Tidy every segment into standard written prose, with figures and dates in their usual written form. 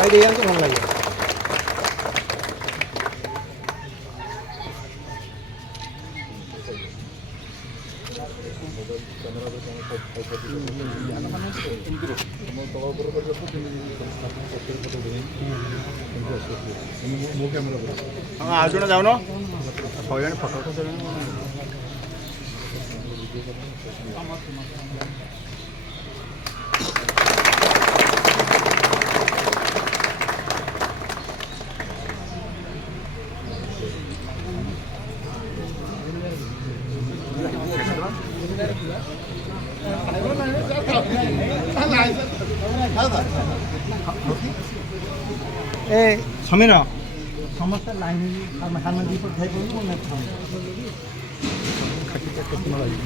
Idea তো ভালো লাগে। ଆଉ ଜଣେ ଯାଉନ ହଇରାଣ ଫଟୋ ए समीर समस्त लाइन खाना दी पर खाई पड़ू ना खाटी का कितना लगी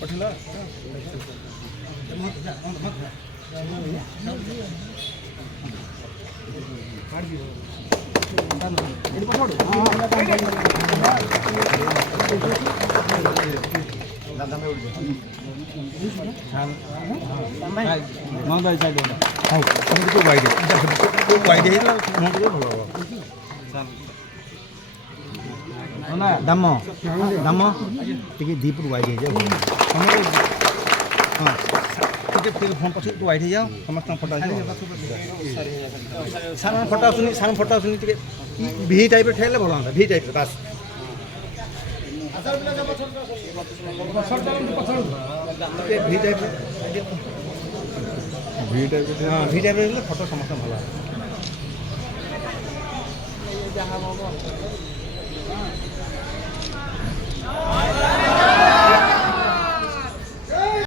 पठला दाम दाम टे दीपुर वाइड हो हाँ फोन पछ वाइड हो समस्त फटा सारा फटा आसुनी सारा फटा आसुनी भि टाइप ठेले भल हाँ भि टाइप बास भि टाइप हाँ भि टाइप फटो समस्त भल जहाँ